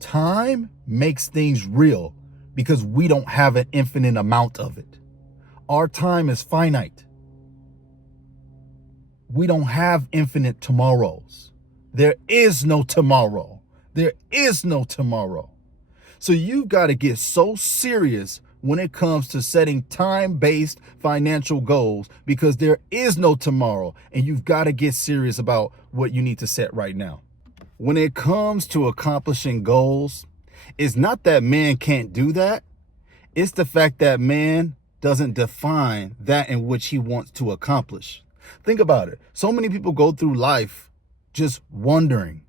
Time makes things real because we don't have an infinite amount of it. Our time is finite. We don't have infinite tomorrows. There is no tomorrow. There is no tomorrow. So you've got to get so serious when it comes to setting time-based financial goals, because there is no tomorrow, and you've got to get serious about what you need to set right now. When it comes to accomplishing goals, it's not that man can't do that. It's the fact that man doesn't define that in which he wants to accomplish. Think about it. So many people go through life just wandering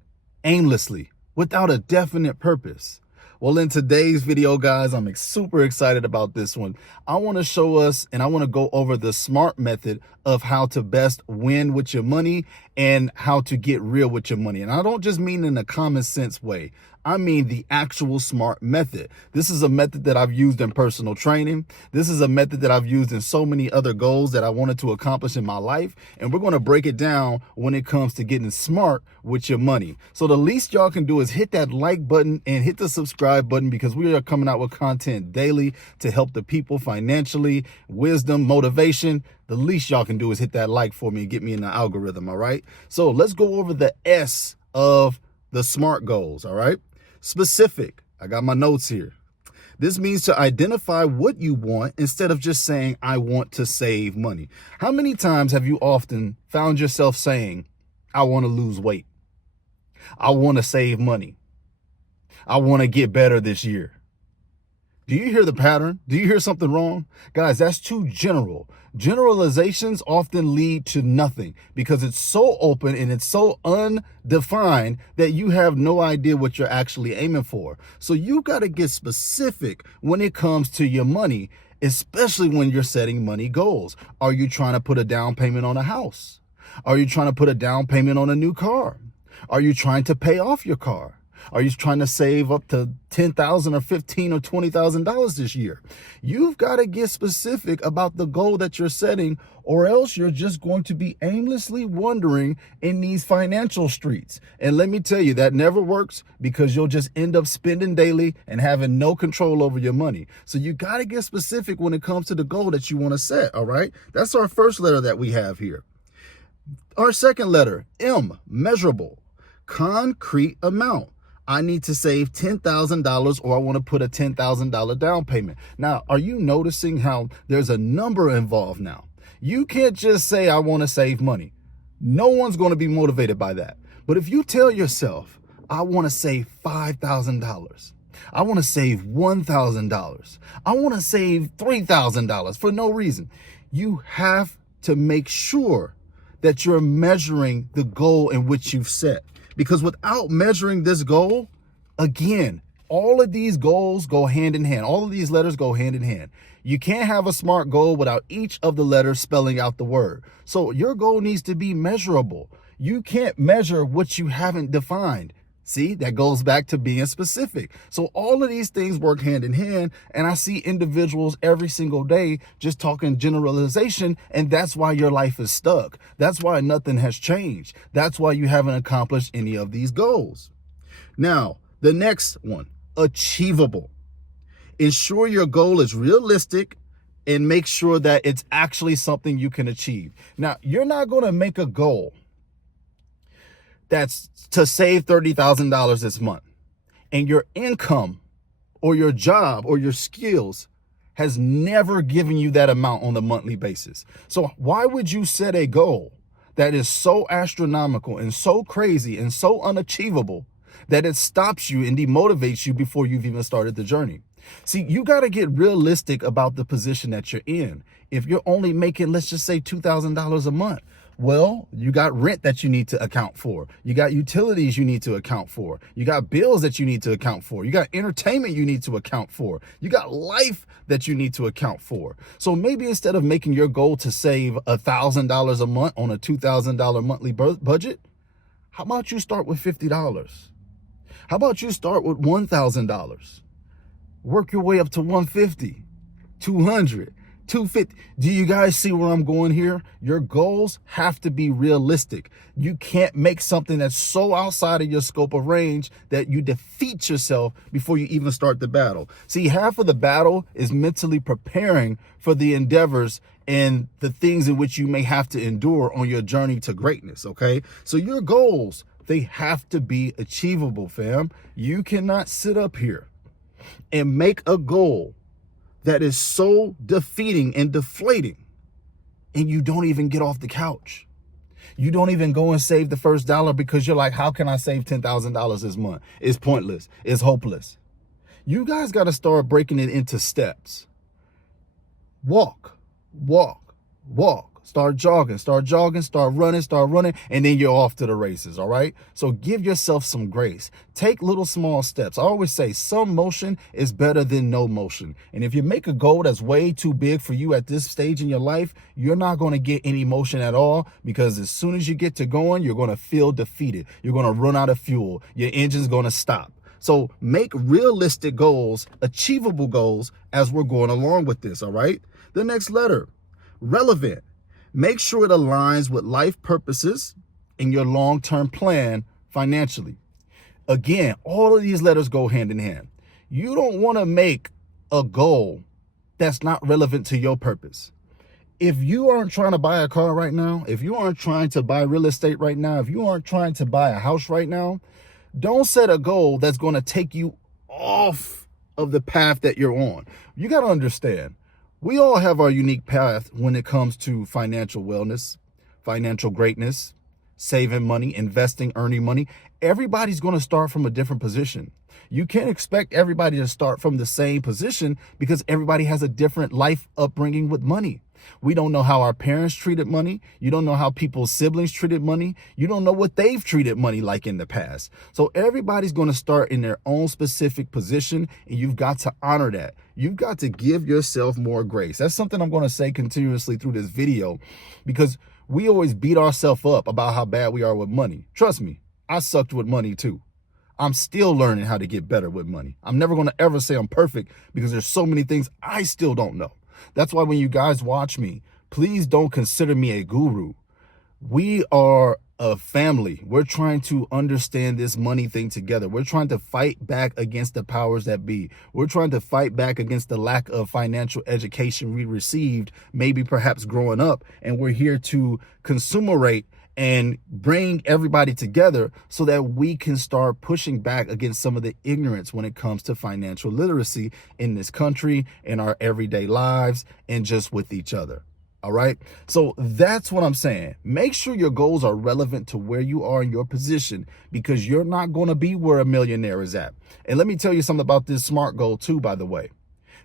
aimlessly without a definite purpose. Well, in today's video, guys, I'm super excited about this one. I want to show us, and I want to go over the SMART method of how to best win with your money and how to get real with your money. And I don't just mean in a common sense way. I mean the actual SMART method. This is a method that I've used in personal training. This is a method that I've used in so many other goals that I wanted to accomplish in my life. And we're going to break it down when it comes to getting smart with your money. So the least y'all can do is hit that like button and hit the subscribe button, because we are coming out with content daily to help the people financially, wisdom, motivation. The least y'all can do is hit that like for me and get me in the algorithm. All right. So let's go over the S of the SMART goals. All right. Specific. I got my notes here. This means to identify what you want instead of just saying, I want to save money. How many times have you often found yourself saying, I want to lose weight? I want to save money. I want to get better this year. Do you hear the pattern? Do you hear something wrong? Guys, that's too general. Generalizations often lead to nothing because it's so open and it's so undefined that you have no idea what you're actually aiming for. So you got to get specific when it comes to your money, especially when you're setting money goals. Are you trying to put a down payment on a house? Are you trying to put a down payment on a new car? Are you trying to pay off your car? Are you trying to save up to $10,000 or $15,000 or $20,000 this year? You've got to get specific about the goal that you're setting, or else you're just going to be aimlessly wandering in these financial streets. And let me tell you, that never works, because you'll just end up spending daily and having no control over your money. So you got to get specific when it comes to the goal that you want to set. All right. That's our first letter that we have here. Our second letter, M, measurable, concrete amount. I need to save $10,000, or I want to put a $10,000 down payment. Now, are you noticing how there's a number involved now? You can't just say, I want to save money. No one's going to be motivated by that. But if you tell yourself, I want to save $5,000, I want to save $1,000, I want to save $3,000 for no reason, you have to make sure that you're measuring the goal in which you've set. Because without measuring this goal, again, all of these goals go hand in hand. All of these letters go hand in hand. You can't have a SMART goal without each of the letters spelling out the word. So your goal needs to be measurable. You can't measure what you haven't defined. See, that goes back to being specific. So all of these things work hand in hand. And I see individuals every single day just talking generalization. And that's why your life is stuck. That's why nothing has changed. That's why you haven't accomplished any of these goals. Now, the next one, achievable. Ensure your goal is realistic and make sure that it's actually something you can achieve. Now, you're not going to make a goal that's to save $30,000 this month, and your income or your job or your skills has never given you that amount on a monthly basis. So why would you set a goal that is so astronomical and so crazy and so unachievable that it stops you and demotivates you before you've even started the journey? See, you got to get realistic about the position that you're in. If you're only making, let's just say, $2,000 a month, well, you got rent that you need to account for. You got utilities you need to account for. You got bills that you need to account for. You got entertainment you need to account for. You got life that you need to account for. So maybe instead of making your goal to save $1,000 a month on a $2,000 monthly budget, how about you start with $50? How about you start with $1,000? Work your way up to $150, $200, 250. Do you guys see where I'm going here? Your goals have to be realistic. You can't make something that's so outside of your scope of range that you defeat yourself before you even start the battle. See, half of the battle is mentally preparing for the endeavors and the things in which you may have to endure on your journey to greatness, okay? So your goals, they have to be achievable, fam. You cannot sit up here and make a goal that is so defeating and deflating, and you don't even get off the couch. You don't even go and save the first dollar because you're like, how can I save $10,000 this month? It's pointless. It's hopeless. You guys got to start breaking it into steps. Walk, walk, walk. Start jogging, start running, and then you're off to the races, all right? So give yourself some grace. Take little small steps. I always say some motion is better than no motion. And if you make a goal that's way too big for you at this stage in your life, you're not going to get any motion at all, because as soon as you get to going, you're going to feel defeated. You're going to run out of fuel. Your engine's going to stop. So make realistic goals, achievable goals as we're going along with this, all right? The next letter, relevant. Make sure it aligns with life purposes and your long-term plan financially. Again, all of these letters go hand in hand. You don't want to make a goal that's not relevant to your purpose. If you aren't trying to buy a car right now, if you aren't trying to buy real estate right now, if you aren't trying to buy a house right now, don't set a goal that's going to take you off of the path that you're on. You got to understand, we all have our unique path when it comes to financial wellness, financial greatness, saving money, investing, earning money. Everybody's going to start from a different position. You can't expect everybody to start from the same position because everybody has a different life upbringing with money. We don't know how our parents treated money. You don't know how people's siblings treated money. You don't know what they've treated money like in the past. So everybody's going to start in their own specific position, and you've got to honor that. You've got to give yourself more grace. That's something I'm going to say continuously through this video, because we always beat ourselves up about how bad we are with money. Trust me, I sucked with money too. I'm still learning how to get better with money. I'm never going to ever say I'm perfect, because there's so many things I still don't know. That's why when you guys watch me, please don't consider me a guru. We are a family. We're trying to understand this money thing together. We're trying to fight back against the powers that be. We're trying to fight back against the lack of financial education we received, maybe perhaps growing up. And we're here to consumerate and bring everybody together so that we can start pushing back against some of the ignorance when it comes to financial literacy in this country, in our everyday lives, and just with each other. All right. So that's what I'm saying. Make sure your goals are relevant to where you are in your position, because you're not going to be where a millionaire is at. And let me tell you something about this SMART goal too, by the way.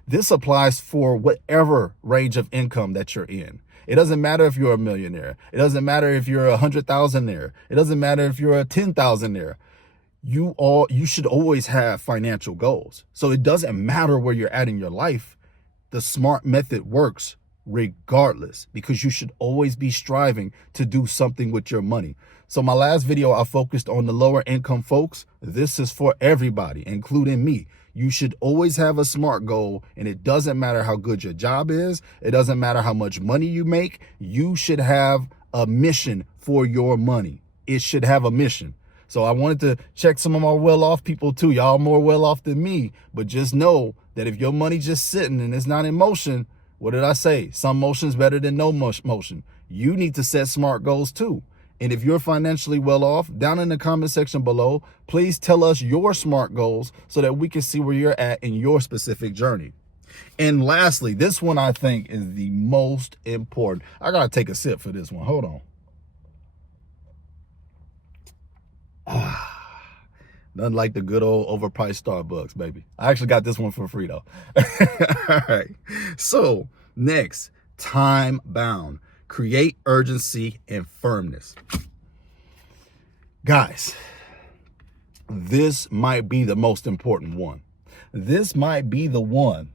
This applies for whatever range of income that you're in. It doesn't matter if you're a millionaire. It doesn't matter if you're 100,000 there. It doesn't matter if you're a 10,000 there. You should always have financial goals. So it doesn't matter where you're at in your life. The SMART method works regardless, because you should always be striving to do something with your money. So my last video, I focused on the lower income folks. This is for everybody, including me. You should always have a SMART goal, and it doesn't matter how good your job is. It doesn't matter how much money you make. You should have a mission for your money. It should have a mission. So I wanted to check some of my well-off people too. Y'all more well-off than me, but just know that if your money's just sitting and it's not in motion, what did I say? Some motion's better than no motion. You need to set SMART goals too. And if you're financially well off, down in the comment section below, please tell us your SMART goals so that we can see where you're at in your specific journey. And lastly, this one I think is the most important. I got to take a sip for this one. Hold on. Nothing like the good old overpriced Starbucks, baby. I actually got this one for free though. All right. So next, time bound. Create urgency and firmness. Guys, this might be the most important one. This might be the one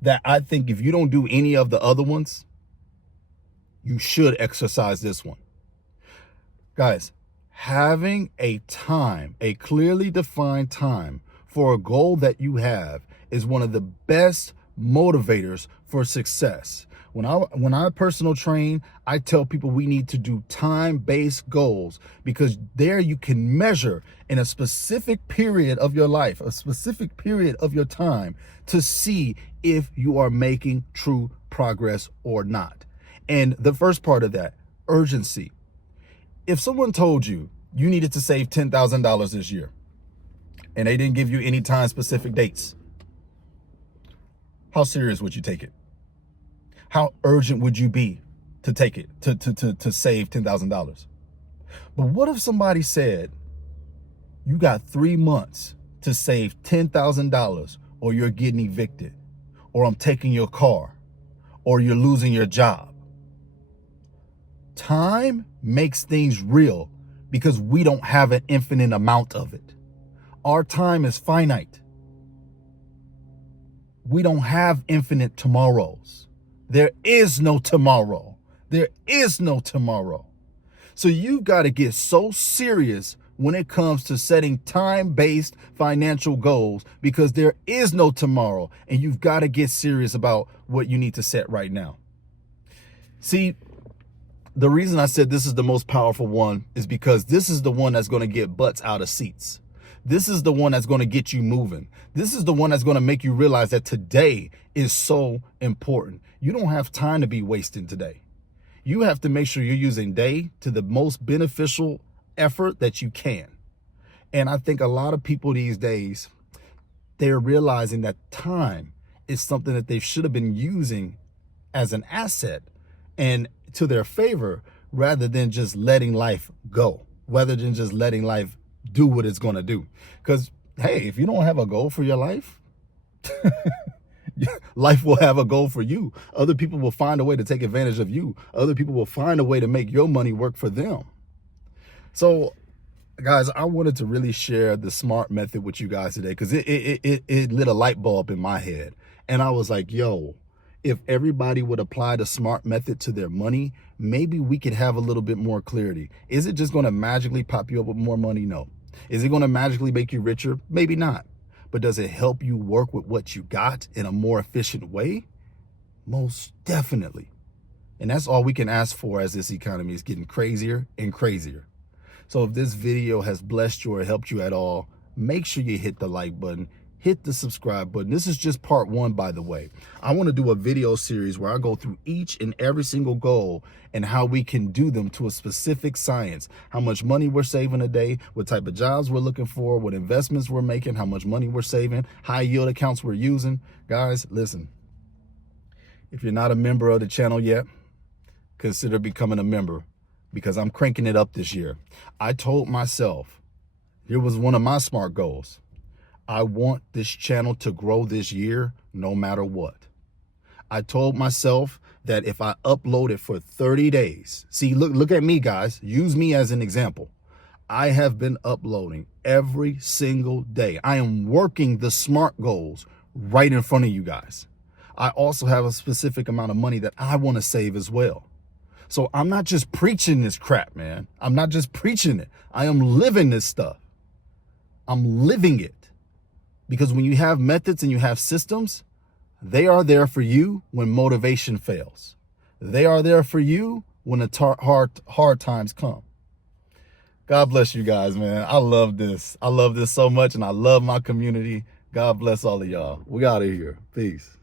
that I think if you don't do any of the other ones, you should exercise this one. Guys, having a clearly defined time for a goal that you have is one of the best motivators for success. When I personal train, I tell people we need to do time-based goals, because there you can measure in a specific period of your life, a specific period of your time, to see if you are making true progress or not. And the first part of that, urgency. If someone told you you needed to save $10,000 this year and they didn't give you any time specific dates, how serious would you take it? How urgent would you be to take it, to save $10,000? But what if somebody said, you got 3 months to save $10,000 or you're getting evicted, or I'm taking your car, or you're losing your job? Time makes things real because we don't have an infinite amount of it. Our time is finite. We don't have infinite tomorrows. There is no tomorrow. There is no tomorrow. So you've got to get so serious when it comes to setting time-based financial goals, because there is no tomorrow, and you've got to get serious about what you need to set right now. See, the reason I said this is the most powerful one is because this is the one that's going to get butts out of seats. This is the one that's going to get you moving. This is the one that's going to make you realize that today is so important. You don't have time to be wasting today. You have to make sure you're using day to the most beneficial effort that you can. And I think a lot of people these days, they're realizing that time is something that they should have been using as an asset and to their favor, rather than just letting life go, rather than just letting life do what it's going to do. Because, hey, if you don't have a goal for your life, life will have a goal for you. Other people will find a way to take advantage of you. Other people will find a way to make your money work for them. So, guys, I wanted to really share the SMART method with you guys today, because it lit a light bulb in my head. And I was like, yo, if everybody would apply the SMART method to their money, maybe we could have a little bit more clarity. Is it just going to magically pop you up with more money? No. Is it going to magically make you richer? Maybe not. But does it help you work with what you got in a more efficient way? Most definitely. And that's all we can ask for as this economy is getting crazier and crazier. So if this video has blessed you or helped you at all, make sure you hit the like button, hit the subscribe button. This is just part 1, by the way. I want to do a video series where I go through each and every single goal and how we can do them to a specific science. How much money we're saving a day, what type of jobs we're looking for, what investments we're making, how much money we're saving, high yield accounts we're using. Guys, listen, if you're not a member of the channel yet, consider becoming a member, because I'm cranking it up this year. I told myself, here was one of my SMART goals. I want this channel to grow this year no matter what. I told myself that if I upload it for 30 days, see, look at me, guys, use me as an example. I have been uploading every single day. I am working the SMART goals right in front of you guys. I also have a specific amount of money that I want to save as well. So I'm not just preaching this crap, man. I'm not just preaching it. I am living this stuff. I'm living it. Because when you have methods and you have systems, they are there for you when motivation fails. They are there for you when the hard times come. God bless you guys, man. I love this. I love this so much, and I love my community. God bless all of y'all. We out of here. Peace.